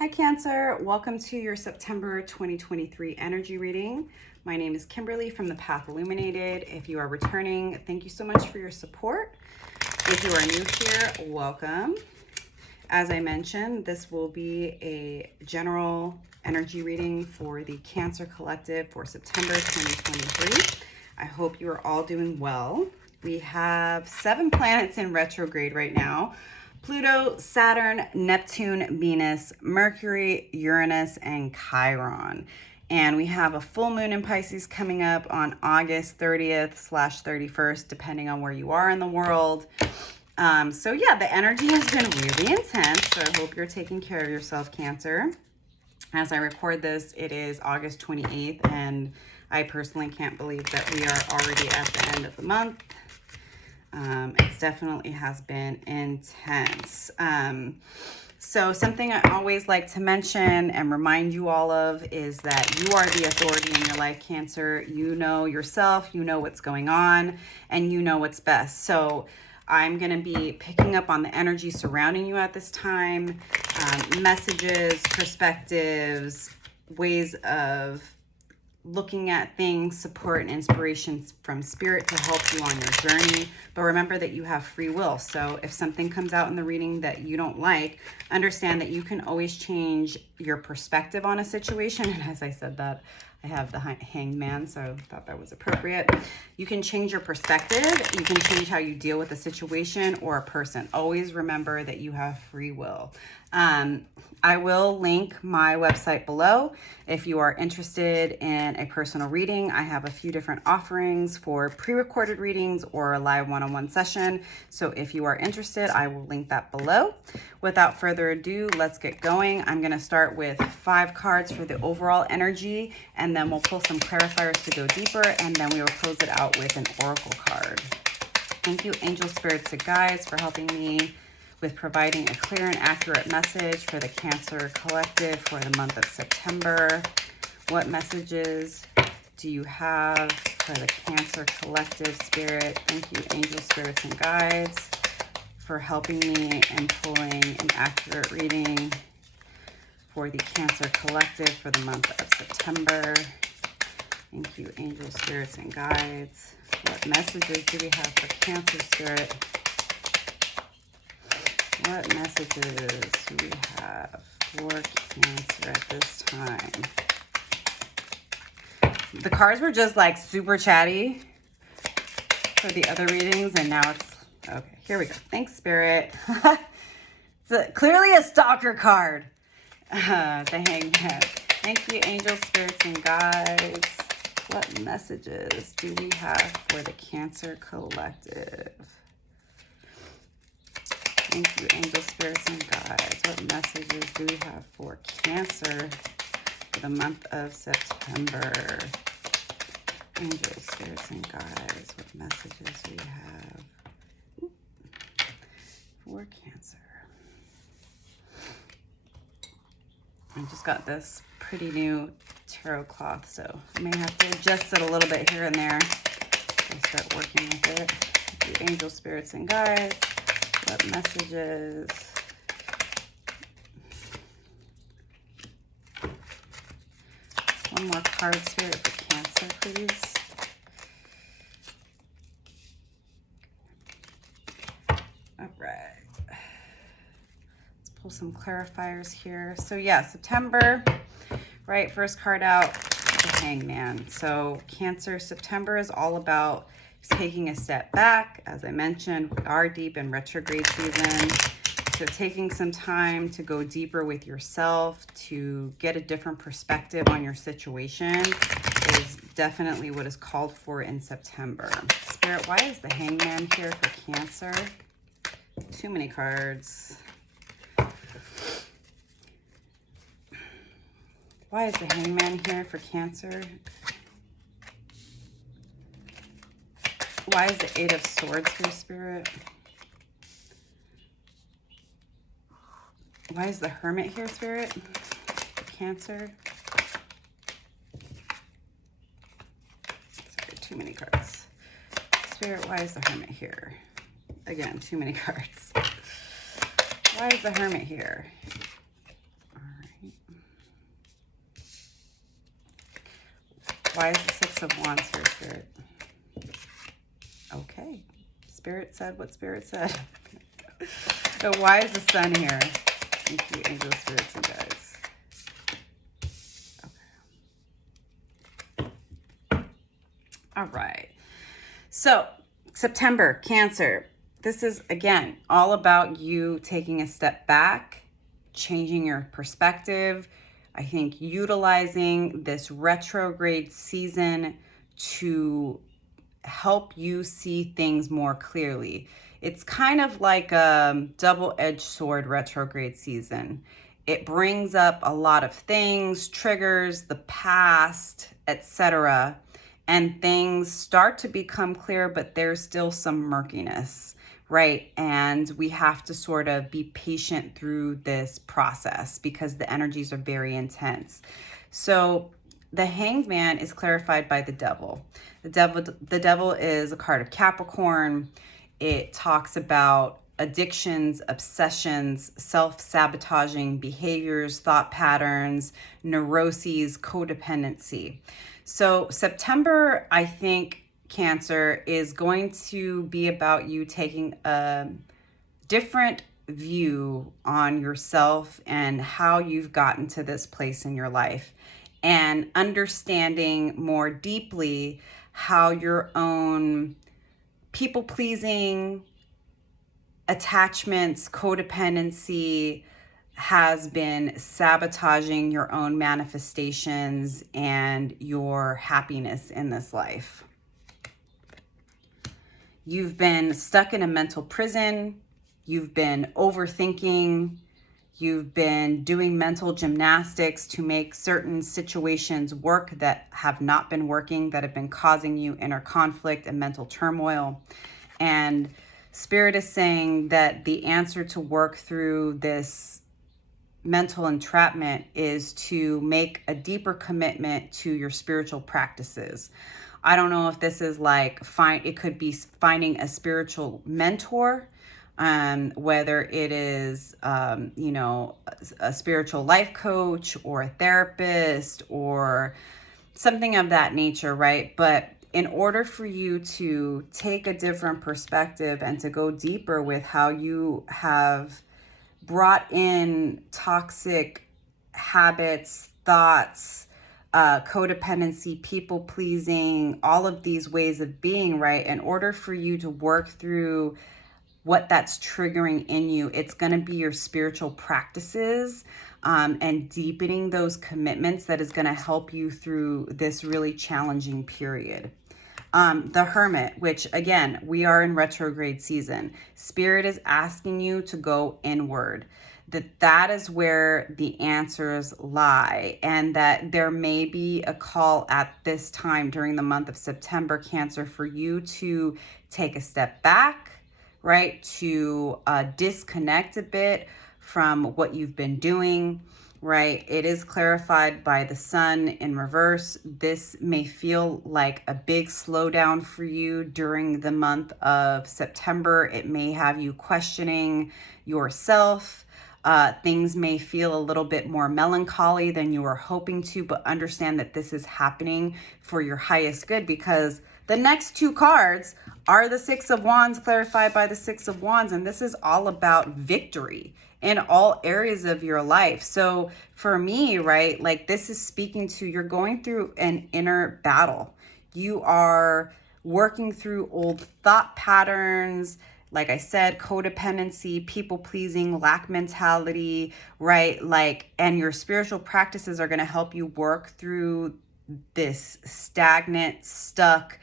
Hi Cancer, welcome to your September 2023 energy reading. My name is Kimberly from the Path Illuminated. If you are returning, thank you so much for your support. If you are new here, welcome. As I mentioned, this will be a general energy reading for the Cancer Collective for September 2023. I hope you are all doing well. We have 7 planets in retrograde right now. Pluto, Saturn, Neptune, Venus, Mercury, Uranus, and Chiron. And we have a full moon in Pisces coming up on August 30th/31st, depending on where you are in the world. So yeah, the energy has been really intense. So I hope you're taking care of yourself, Cancer. As I record this, it is August 28th, and I personally can't believe that we are already at the end of the month. It definitely has been intense. So something I always like to mention and remind you all of is that you are the authority in your life, Cancer. You know yourself, you know what's going on, and you know what's best. So I'm going to be picking up on the energy surrounding you at this time, messages, perspectives, ways of looking at things, support and inspiration from spirit to help you on your journey. But remember that you have free will. So if something comes out in the reading that you don't like, understand that you can always change your perspective on a situation. And as I said that, I have the Hanged Man, so I thought that was appropriate. You can change your perspective. You can change how you deal with a situation or a person. Always remember that you have free will. I will link my website below. If you are interested in a personal reading, I have a few different offerings for pre-recorded readings or a live one-on-one session. So if you are interested, I will link that below. Without further ado, let's get going. I'm going to start with 5 cards for the overall energy, and then we'll pull some clarifiers to go deeper, and then we will close it out with an oracle card. Thank you, angel spirits and guides, for helping me with providing a clear and accurate message for the Cancer Collective for the month of September. What messages do you have for the Cancer Collective, Spirit? Thank you, angel spirits and guides, for helping me and pulling an accurate reading for the Cancer Collective for the month of September. Thank you, angel spirits and guides. What messages do we have for Cancer Spirit? What messages do we have for Cancer at this time? The cards were just like super chatty for the other readings, and now it's okay. Here we go. Thanks, Spirit. It's clearly a stalker card. The Hanged Man. Thank you, angel spirits and guides. What messages do we have for the Cancer Collective? Thank you, angel spirits and guides. What messages do we have for Cancer for the month of September? Angel spirits and guides. What messages do we have for Cancer? I just got this pretty new tarot cloth, so I may have to adjust it a little bit here and there as I start working with it. Thank you, angel spirits and guides. What messages? One more card, Spirit, for Cancer, please. All right. Let's pull some clarifiers here. So yeah, September, right? First card out, the Hanged Man. So Cancer, September is all about taking a step back. As I mentioned, we are deep in retrograde season. So taking some time to go deeper with yourself, to get a different perspective on your situation, is definitely what is called for in September. Spirit, why is the Hanged Man here for Cancer? Too many cards. Why is the Hanged Man here for Cancer? Why is the 8 of Swords here, Spirit? Why is the Hermit here, Spirit? For Cancer. Sorry, too many cards. Spirit, why is the Hermit here? Again, too many cards. Why is the Hermit here? All right. Why is the Six of Wands here, Spirit? Okay. Spirit said what Spirit said. So why is the Sun here? Thank you, angels, spirits, and guides. Okay. All right. So September, Cancer. This is, again, all about you taking a step back, changing your perspective. I think utilizing this retrograde season to help you see things more clearly. It's kind of like a double-edged sword retrograde season. It brings up a lot of things, triggers the past, etc., and things start to become clear, but there's still some murkiness, right? And we have to sort of be patient through this process because the energies are very intense. So the Hanged Man is clarified by the Devil. The devil is a card of Capricorn. It talks about addictions, obsessions, self-sabotaging behaviors, thought patterns, neuroses, codependency. So September, I think, Cancer, is going to be about you taking a different view on yourself and how you've gotten to this place in your life, and understanding more deeply how your own people-pleasing, attachments, codependency has been sabotaging your own manifestations and your happiness in this life. You've been stuck in a mental prison. You've been overthinking. You've been doing mental gymnastics to make certain situations work that have not been working, that have been causing you inner conflict and mental turmoil. And Spirit is saying that the answer to work through this mental entrapment is to make a deeper commitment to your spiritual practices. I don't know if this is like, it could be finding a spiritual mentor, whether it is, a spiritual life coach or a therapist or something of that nature, right? But in order for you to take a different perspective and to go deeper with how you have brought in toxic habits, thoughts, codependency, people pleasing, all of these ways of being, right? In order for you to work through what that's triggering in you, it's going to be your spiritual practices and deepening those commitments that is going to help you through this really challenging period. The Hermit, which again, we are in retrograde season. Spirit is asking you to go inward. That is where the answers lie, and that there may be a call at this time during the month of September, Cancer, for you to take a step back, right? To disconnect a bit from what you've been doing, right? It is clarified by the Sun in reverse. This may feel like a big slowdown for you during the month of September. It may have you questioning yourself. Things may feel a little bit more melancholy than you were hoping to, but understand that this is happening for your highest good, because the next two cards are the Six of Wands clarified by the Six of Wands, and this is all about victory in all areas of your life. So for me, right, like this is speaking to, you're going through an inner battle. You are working through old thought patterns, like I said, codependency, people pleasing, lack mentality, right? Like, and your spiritual practices are going to help you work through this stagnant, stuck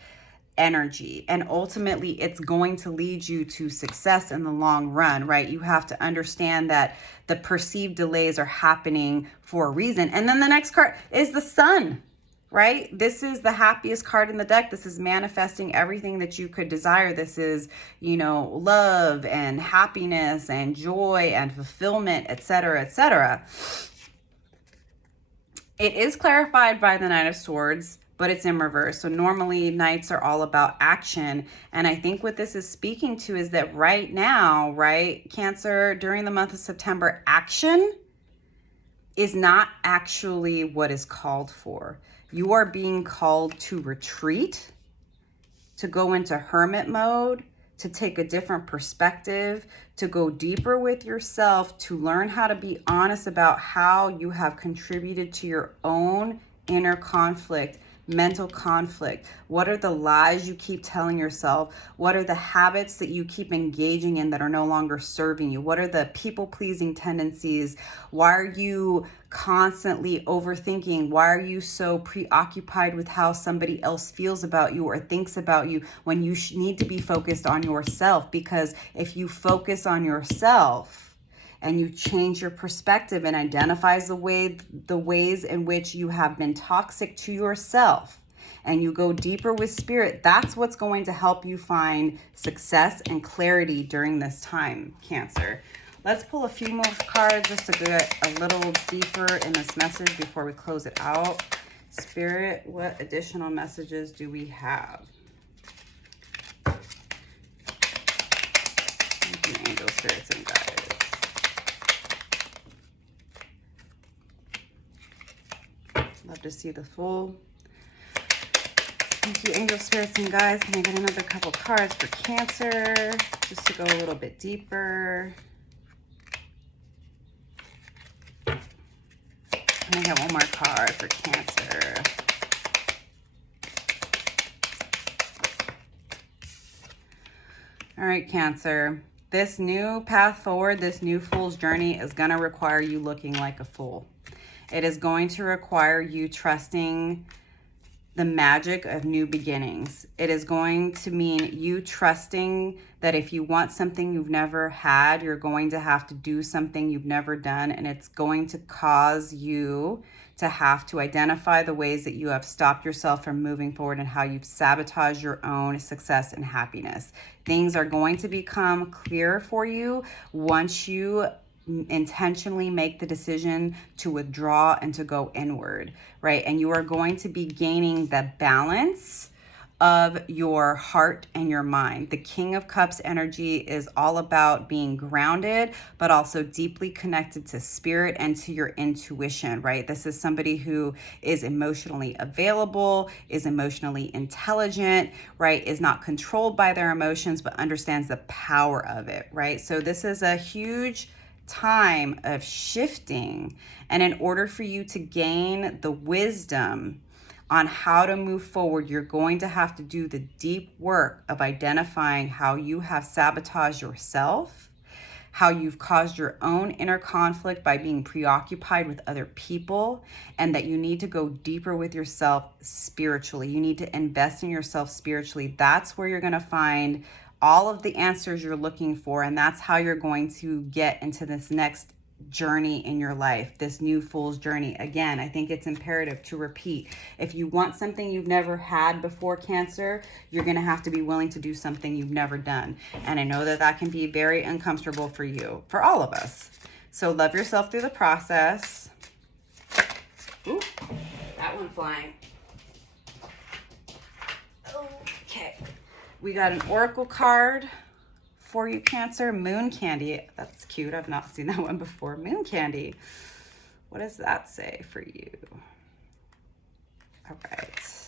energy. And ultimately, it's going to lead you to success in the long run, right? You have to understand that the perceived delays are happening for a reason. And then the next card is the Sun, right? This is the happiest card in the deck. This is manifesting everything that you could desire. This is, love and happiness and joy and fulfillment, etc., etc. It is clarified by the Knight of Swords, but it's in reverse. So normally Knights are all about action. And I think what this is speaking to is that right now, right, Cancer, during the month of September, action is not actually what is called for. You are being called to retreat, to go into hermit mode, to take a different perspective, to go deeper with yourself, to learn how to be honest about how you have contributed to your own inner conflict, mental conflict. What are the lies you keep telling yourself? What are the habits that you keep engaging in that are no longer serving you? What are the people-pleasing tendencies? Why are you constantly overthinking? Why are you so preoccupied with how somebody else feels about you or thinks about you when you need to be focused on yourself? Because if you focus on yourself and you change your perspective and identifies the ways in which you have been toxic to yourself, and you go deeper with spirit, that's what's going to help you find success and clarity during this time, Cancer. Let's pull a few more cards just to get a little deeper in this message before we close it out. Spirit, what additional messages do we have? Thank you, angels, spirits, and guides. Love to see the full. Thank you, angels, spirits, and guides. Can I get another couple cards for Cancer, just to go a little bit deeper? Can I get one more card for Cancer? All right, Cancer. This new path forward, this new fool's journey is going to require you looking like a fool. It is going to require you trusting the magic of new beginnings. It is going to mean you trusting that if you want something you've never had, you're going to have to do something you've never done, and it's going to cause you to have to identify the ways that you have stopped yourself from moving forward and how you've sabotaged your own success and happiness. Things are going to become clear for you once you intentionally make the decision to withdraw and to go inward, right? And you are going to be gaining the balance of your heart and your mind. The King of Cups energy is all about being grounded, but also deeply connected to spirit and to your intuition, right? This is somebody who is emotionally available, is emotionally intelligent, right? Is not controlled by their emotions, but understands the power of it, right? So this is a huge time of shifting, and in order for you to gain the wisdom on how to move forward, you're going to have to do the deep work of identifying how you have sabotaged yourself, how you've caused your own inner conflict by being preoccupied with other people, and that you need to go deeper with yourself spiritually. You need to invest in yourself spiritually. That's where you're going to find all of the answers you're looking for, and that's how you're going to get into this next journey in your life, this new fool's journey. Again, I think it's imperative to repeat. If you want something you've never had before, Cancer, you're going to have to be willing to do something you've never done. And I know that that can be very uncomfortable for you, for all of us. So love yourself through the process. Ooh, that one flying. Okay. We got an oracle card for you, Cancer. Moon Candy. That's cute. I've not seen that one before. Moon Candy. What does that say for you? All right.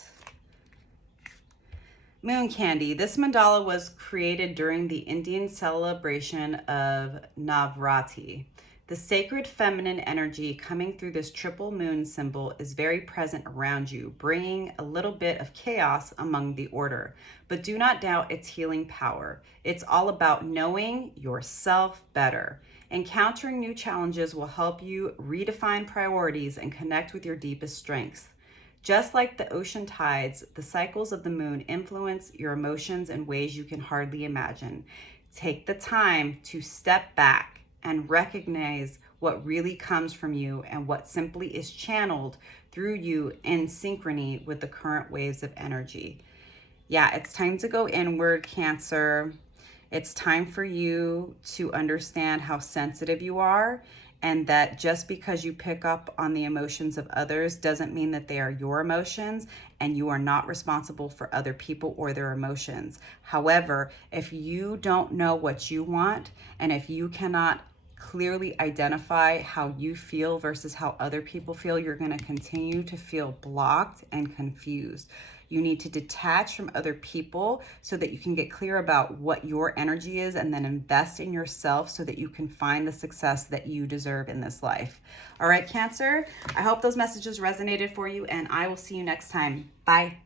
Moon Candy. This mandala was created during the Indian celebration of Navratri. The sacred feminine energy coming through this triple moon symbol is very present around you, bringing a little bit of chaos among the order. But do not doubt its healing power. It's all about knowing yourself better. Encountering new challenges will help you redefine priorities and connect with your deepest strengths. Just like the ocean tides, the cycles of the moon influence your emotions in ways you can hardly imagine. Take the time to step back and recognize what really comes from you and what simply is channeled through you in synchrony with the current waves of energy. Yeah, it's time to go inward, Cancer. It's time for you to understand how sensitive you are, and that just because you pick up on the emotions of others doesn't mean that they are your emotions, and you are not responsible for other people or their emotions. However, if you don't know what you want, and if you cannot clearly identify how you feel versus how other people feel, you're going to continue to feel blocked and confused. You need to detach from other people so that you can get clear about what your energy is, and then invest in yourself so that you can find the success that you deserve in this life. All right, Cancer, I hope those messages resonated for you, and I will see you next time. Bye.